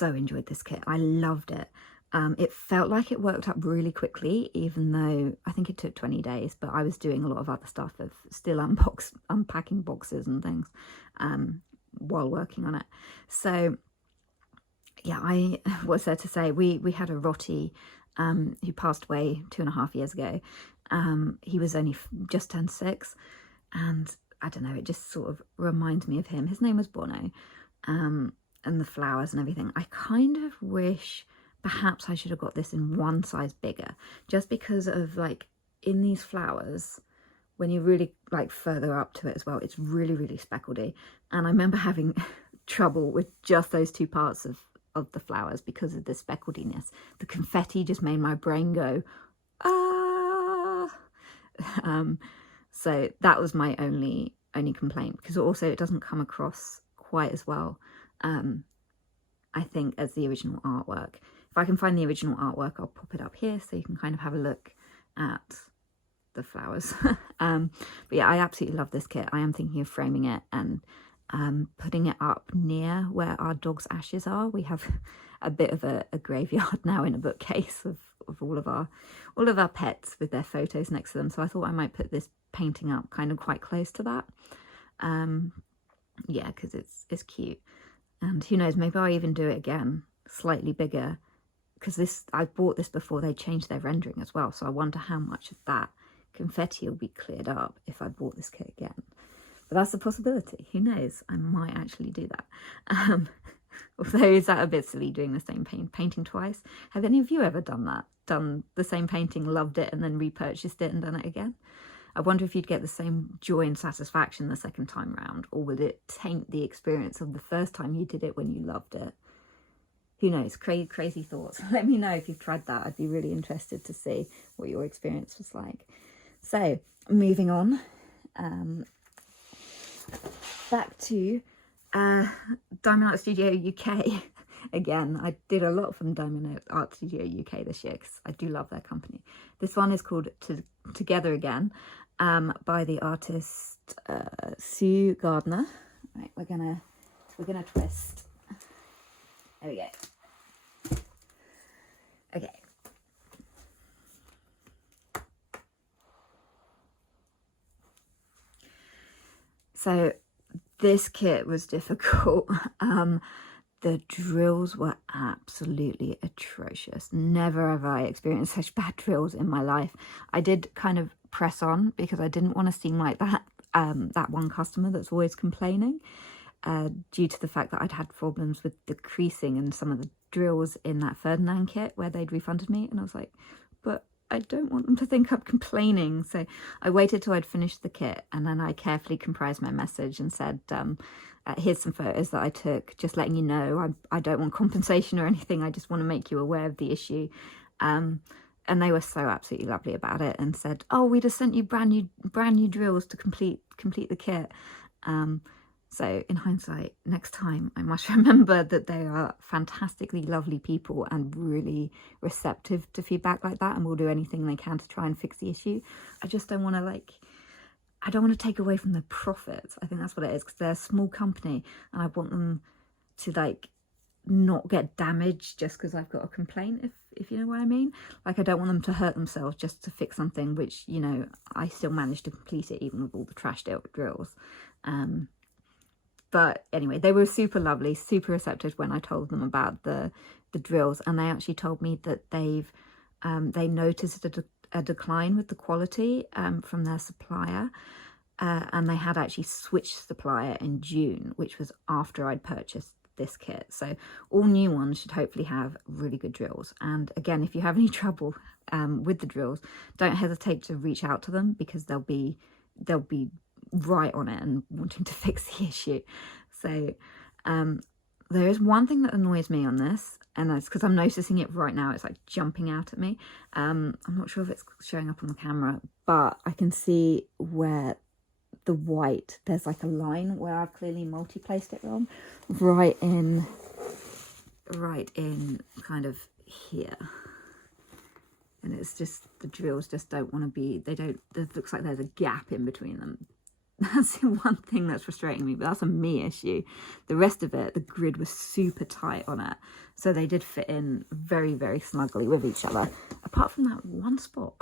enjoyed this kit. I loved it. It felt like it worked up really quickly, even though I think it took 20 days, but I was doing a lot of other stuff of still unpacking boxes and things while working on it. So yeah, what's there to say? We had a Rottie who passed away 2.5 years ago. He was only just turned 6, and I don't know, it just sort of reminds me of him. His name was Bono, and the flowers and everything. I kind of wish perhaps I should have got this in one size bigger, just because of like in these flowers, when you really like further up to it as well, it's really, really speckledy. And I remember having trouble with just those 2 parts of the flowers because of the specklediness. The confetti just made my brain go, ah. So that was my only complaint, because also it doesn't come across quite as well, I think, as the original artwork. If I can find the original artwork, I'll pop it up here so you can kind of have a look at the flowers. But yeah, I absolutely love this kit. I am thinking of framing it and putting it up near where our dog's ashes are. We have a bit of a graveyard now in a bookcase of all of our pets with their photos next to them. So I thought I might put this painting up kind of quite close to that. Yeah, because it's cute. And who knows, maybe I'll even do it again, slightly bigger, because I bought this before they changed their rendering as well. So I wonder how much of that confetti will be cleared up if I bought this kit again. But that's a possibility. Who knows? I might actually do that. Although, is that a bit silly, doing the same painting twice? Have any of you ever done that? Done the same painting, loved it, and then repurchased it and done it again? I wonder if you'd get the same joy and satisfaction the second time round, or would it taint the experience of the first time you did it when you loved it? Who knows? Crazy thoughts. Let me know if you've tried that. I'd be really interested to see what your experience was like. So, moving on. Back to Diamond Art Studio UK. Again, I did a lot from Diamond Art Studio UK this year because I do love their company. This one is called Together Again, by the artist Sue Gardner. Right, we're gonna twist. There we go. Okay. So this kit was difficult. The drills were absolutely atrocious. Never have I experienced such bad drills in my life. I did kind of press on because I didn't want to seem like that one customer that's always complaining, due to the fact that I'd had problems with the creasing and some of the drills in that Ferdinand kit where they'd refunded me. And I was like, but I don't want them to think I'm complaining. So I waited till I'd finished the kit, and then I carefully comprised my message and said, here's some photos that I took, just letting you know I don't want compensation or anything. I just want to make you aware of the issue. And they were so absolutely lovely about it and said, oh, we just sent you brand new drills to complete the kit. So in hindsight, next time I must remember that they are fantastically lovely people and really receptive to feedback like that, and will do anything they can to try and fix the issue. I just don't want to I don't want to take away from their profits. I think that's what it is, because they're a small company and I want them to not get damaged just because I've got a complaint, if you know what I mean. I don't want them to hurt themselves just to fix something which, I still managed to complete it even with all the trashed out drills. But anyway, they were super lovely, super receptive when I told them about the drills, and they actually told me that they noticed a decline with the quality from their supplier, and they had actually switched supplier in June, which was after I'd purchased this kit. So all new ones should hopefully have really good drills. And again, if you have any trouble with the drills, don't hesitate to reach out to them, because they'll be right on it and wanting to fix the issue. So there is one thing that annoys me on this, and that's because I'm noticing it right now. It's jumping out at me. I'm not sure if it's showing up on the camera, but I can see where the white, there's a line where I've clearly multi-placed it wrong, right in kind of here. And it's just, the drills just don't want to be, it looks like there's a gap in between them. That's the one thing that's frustrating me, but that's a me issue. The rest of it, the grid was super tight on it. So they did fit in very, very snugly with each other. Apart from that one spot.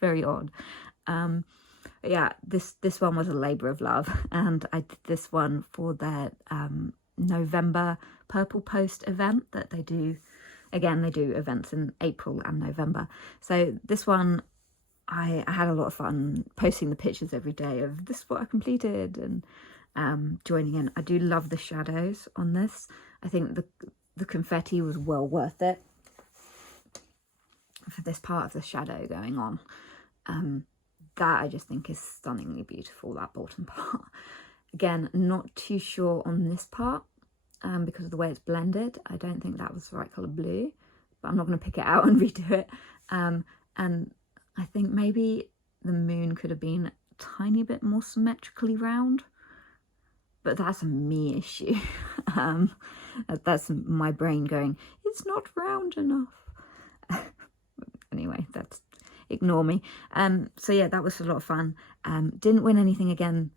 Very odd. Yeah, this one was a labour of love. And I did this one for their November Purple Post event that they do. Again, they do events in April and November. So this one, I had a lot of fun posting the pictures every day of this is what I completed and joining in. I do love the shadows on this. I think the confetti was well worth it for this part of the shadow going on. That I just think is stunningly beautiful, that bottom part. Again, not too sure on this part because of the way it's blended. I don't think that was the right colour blue, but I'm not going to pick it out and redo it. And I think maybe the moon could have been a tiny bit more symmetrically round, but that's a me issue. That's my brain going, it's not round enough. Anyway, that's, ignore me. So yeah, that was a lot of fun. Didn't win anything again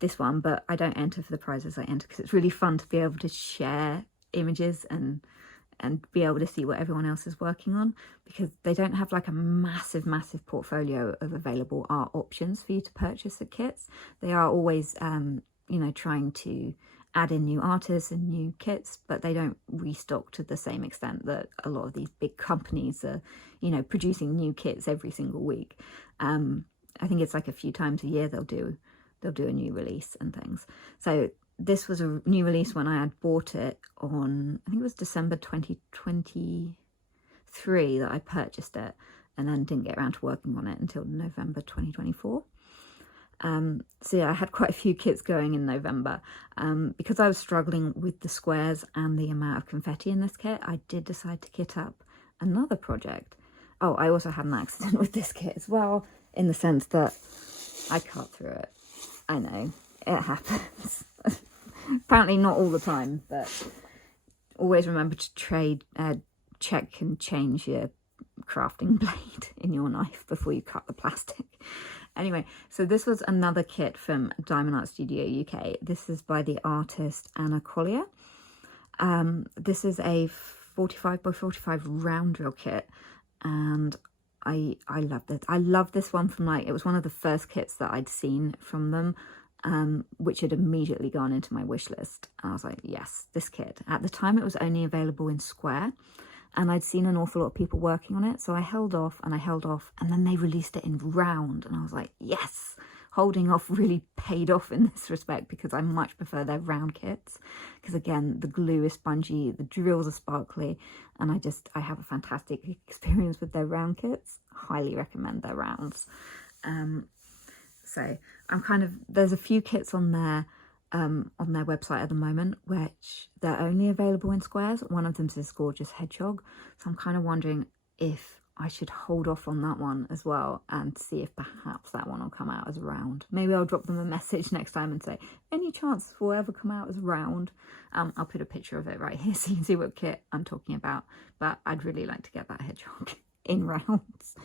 this one, but I don't enter for the prizes I enter because it's really fun to be able to share images and be able to see what everyone else is working on, because they don't have like a massive portfolio of available art options for you to purchase at kits. They are always you know, trying to add in new artists and new kits, but they don't restock to the same extent that a lot of these big companies are, you know, producing new kits every single week. I think it's like a few times a year they'll do a new release and things. So this was a new release when I had bought it on, I think it was December 2023 that I purchased it, and then didn't get around to working on it until November 2024. So yeah, I had quite a few kits going in November. Because I was struggling with the squares and the amount of confetti in this kit, I did decide to kit up another project. Oh, I also had an accident with this kit as well, in the sense that I cut through it. I know, it happens. Apparently not all the time, but always remember to check and change your crafting blade in your knife before you cut the plastic. Anyway, so this was another kit from Diamond Art Studio UK. This is by the artist Anna Colia. This is a 45 by 45 round drill kit, and I love this. I love this one from, like, it was one of the first kits that I'd seen from them, which had immediately gone into my wish list. And I was like, yes, this kit. At the time it was only available in square, and I'd seen an awful lot of people working on it, so I held off, and then they released it in round, and I was like, yes, holding off really paid off in this respect, because I much prefer their round kits, because again, the glue is spongy, the drills are sparkly, and I have a fantastic experience with their round kits. Highly recommend their rounds. So there's a few kits on their website at the moment, which they're only available in squares. One of them's this gorgeous hedgehog, so I'm kind of wondering if I should hold off on that one as well and see if perhaps that one will come out as round. Maybe I'll drop them a message next time and say, any chance this will ever come out as round? I'll put a picture of it right here so you can see what kit I'm talking about, but I'd really like to get that hedgehog in rounds.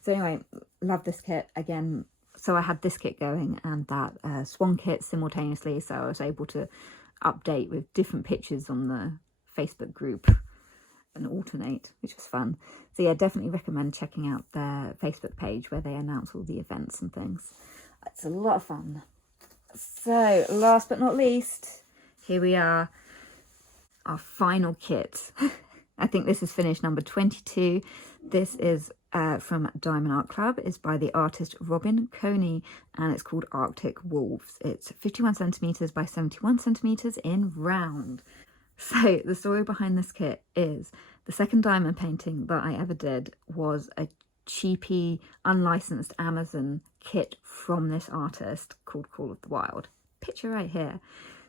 So anyway, love this kit again. So I had this kit going and that swan kit simultaneously, so I was able to update with different pictures on the Facebook group and alternate, which was fun. So yeah, definitely recommend checking out their Facebook page where they announce all the events and things. It's a lot of fun. So last but not least, here we are, our final kit. I think this is finished number 22. This is from Diamond Art Club. It's by the artist Robin Coney, and it's called Arctic Wolves. It's 51 centimetres by 71 centimetres in round. So the story behind this kit is the second diamond painting that I ever did was a cheapy, unlicensed Amazon kit from this artist called Call of the Wild. Picture right here.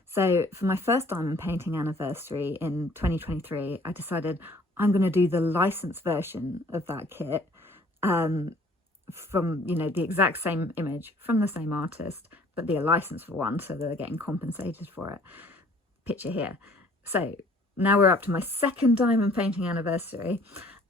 So for my first diamond painting anniversary in 2023, I decided I'm going to do the licensed version of that kit from, you know, the exact same image from the same artist, but be a licensed for one so that they're getting compensated for it. Picture here. So now we're up to my second diamond painting anniversary.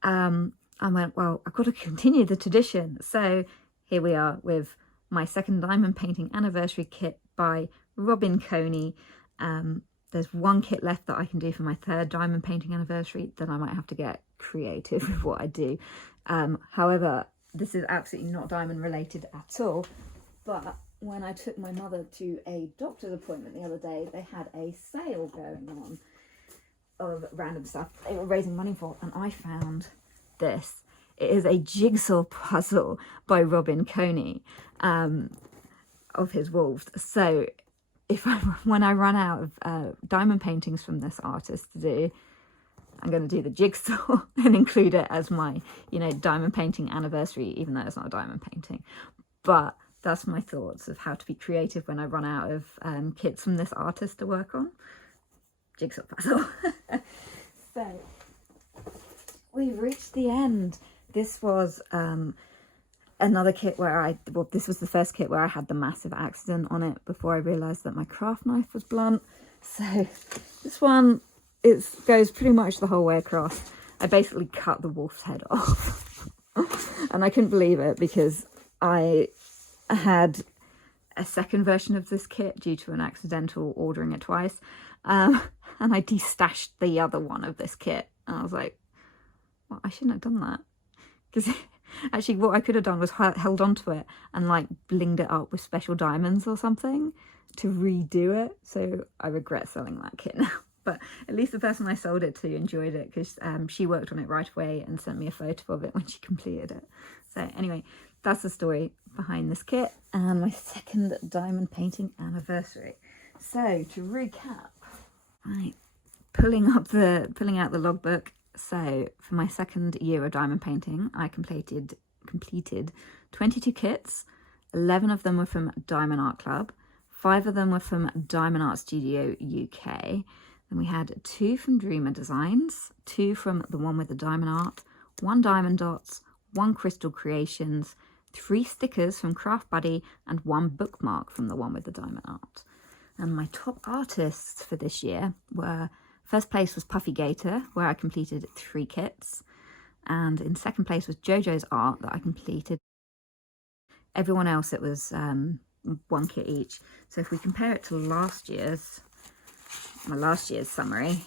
I went, well, I've got to continue the tradition. So here we are with my second diamond painting anniversary kit by Robin Coney. There's one kit left that I can do for my third diamond painting anniversary. Then I might have to get creative with what I do. However, this is absolutely not diamond related at all. But when I took my mother to a doctor's appointment the other day, they had a sale going on of random stuff they were raising money for, and I found this. It is a jigsaw puzzle by Robin Coney, of his wolves. So when I run out of diamond paintings from this artist to do, I'm going to do the jigsaw and include it as my, diamond painting anniversary, even though it's not a diamond painting. But that's my thoughts of how to be creative when I run out of kits from this artist to work on. Jigsaw puzzle. So we've reached the end. This was another kit where this was the first kit where I had the massive accident on it before I realised that my craft knife was blunt. So this one, it goes pretty much the whole way across. I basically cut the wolf's head off. And I couldn't believe it because I had a second version of this kit due to an accidental ordering it twice. And I destashed the other one of this kit. And I was like, well, I shouldn't have done that. Because actually what I could have done was held onto it and like blinged it up with special diamonds or something to redo it. So I regret selling that kit now. But at least the person I sold it to enjoyed it because she worked on it right away and sent me a photo of it when she completed it. So anyway, that's the story behind this kit and my second diamond painting anniversary. So to recap, right, pulling out the logbook. So for my second year of diamond painting, I completed 22 kits. 11 of them were from Diamond Art Club. 5 of them were from Diamond Art Studio UK. Then we had 2 from Dreamer Designs, 2 from the one with the diamond art, 1 Diamond Dots, 1 Crystal Creations, 3 stickers from Craft Buddy, and 1 bookmark from the one with the diamond art. And my top artists for this year were, first place was Puffy Gator, where I completed 3 kits. And in second place was JoJo's art that I completed. Everyone else, it was 1 kit each. So if we compare it to my last year's summary,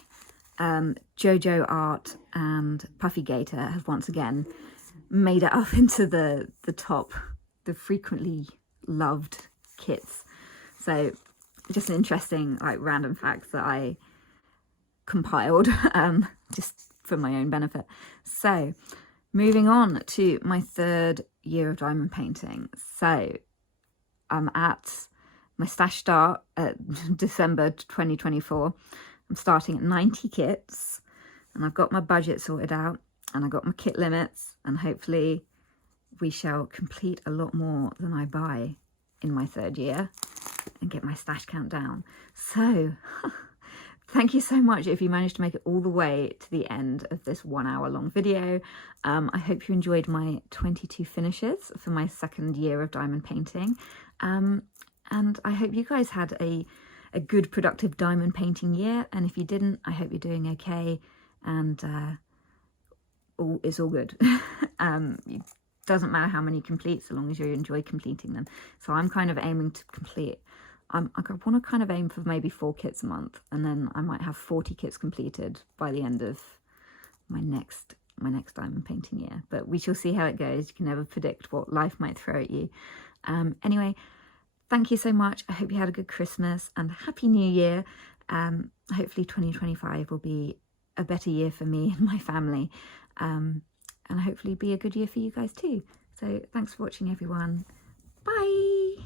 JoJo art and Puffy Gator have once again made it up into the top, the frequently loved kits. So just an interesting random facts that I compiled just for my own benefit. So moving on to my third year of diamond painting. So I'm at my stash start at December 2024. I'm starting at 90 kits and I've got my budget sorted out and I got my kit limits, and hopefully we shall complete a lot more than I buy in my third year and get my stash count down. So thank you so much if you managed to make it all the way to the end of this 1 hour long video. I hope you enjoyed my 22 finishes for my second year of diamond painting. And I hope you guys had a good productive diamond painting year. And if you didn't, I hope you're doing okay and it's all good. It doesn't matter how many you complete so long as you enjoy completing them. So I'm kind of aiming to complete, I want to kind of aim for maybe 4 kits a month, and then I might have 40 kits completed by the end of my next diamond painting year. But we shall see how it goes. You can never predict what life might throw at you. Anyway, thank you so much. I hope you had a good Christmas and Happy New Year. Hopefully 2025 will be a better year for me and my family, and hopefully be a good year for you guys too. So thanks for watching, everyone. Bye.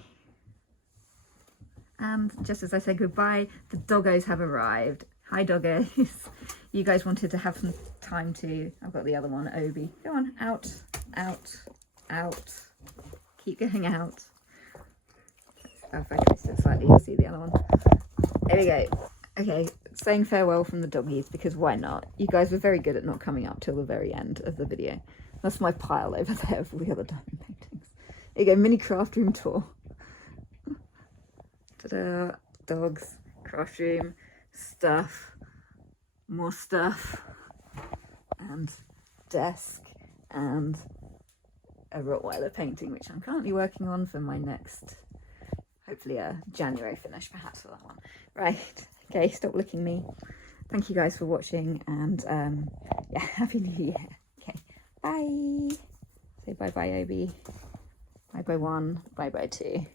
And just as I say goodbye, the doggos have arrived. Hi doggos. You guys wanted to have some time to, I've got the other one, Obi. Go on, out, out, out. Keep going out. If I twist it slightly, you'll see the other one. There we go. Okay, saying farewell from the doggies, because why not? You guys were very good at not coming up till the very end of the video. That's my pile over there of all the other diamond paintings. There you go, mini craft room tour. Ta-da! Dogs, craft room, stuff, more stuff, and desk, and a rottweiler painting, which I'm currently working on for my next, hopefully a January finish perhaps for that one. Right, okay, stop licking me. Thank you guys for watching, and yeah, Happy New Year. Okay, bye. Say bye bye, Obi. Bye bye 1, bye bye 2.